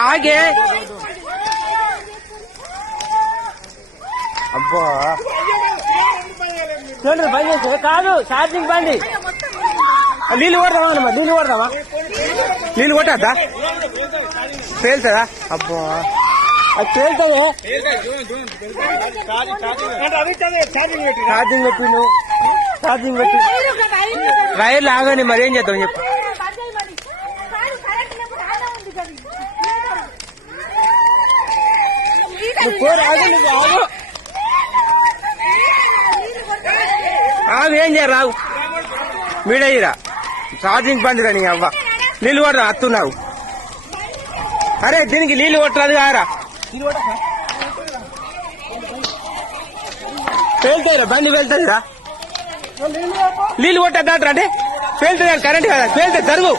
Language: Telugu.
ఆగే అబ్బా చూడండి బంద్ చేస్తే కాదు ఛార్జింగ్ బండి నీళ్ళు కొడదామా మరి నీళ్ళు కొడదామా నీళ్ళు కొట్టద్దా పేలుతుందా అబ్బా అది పేలుతుంది ఛార్జింగ్ పెట్టి నువ్వు ఛార్జింగ్ పెట్టి వైర్లు ఆగని మరి ఏం చేద్దాం చెప్పు ఆగు ఏం చేయరు రావు మీడయ్యిరా ఛార్జింగ్ బంద్ కానీ అవ్వ నీళ్ళు కొట్టరా అత్తున్నావు అరే దీనికి నీళ్ళు కొట్టరాదు కారా పేలుతాయిరా బండి వెళ్తుందిరా నీళ్ళు కొట్టద్దాట్రా అంటే పేలుతుంది కరెంట్ కదా పేలితే జరుగు